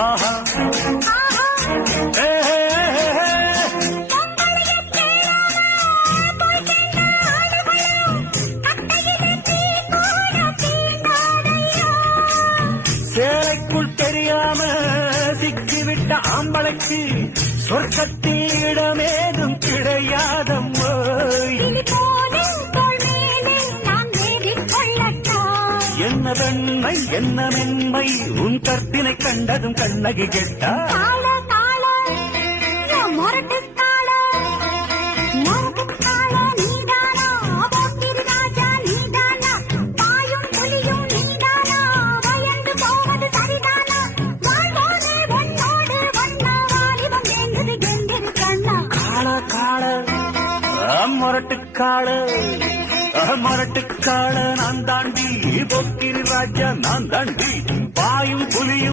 ஆஹா சேலைக்குள் தெரியாம சிக்கிவிட்ட ஆம்பளைக்கு சொர்க்கத்தில் இடமேதும் கிடையாதம்மோ. என்ன வெண்மை என்ன மென்மை உன் கற்பினை கண்டதும் கண்ணகி கெட்டா. மொரட்டுக்காள நான் தாண்டி போக்கிரி ராஜா நான் தாண்டி பாயும் புலியும்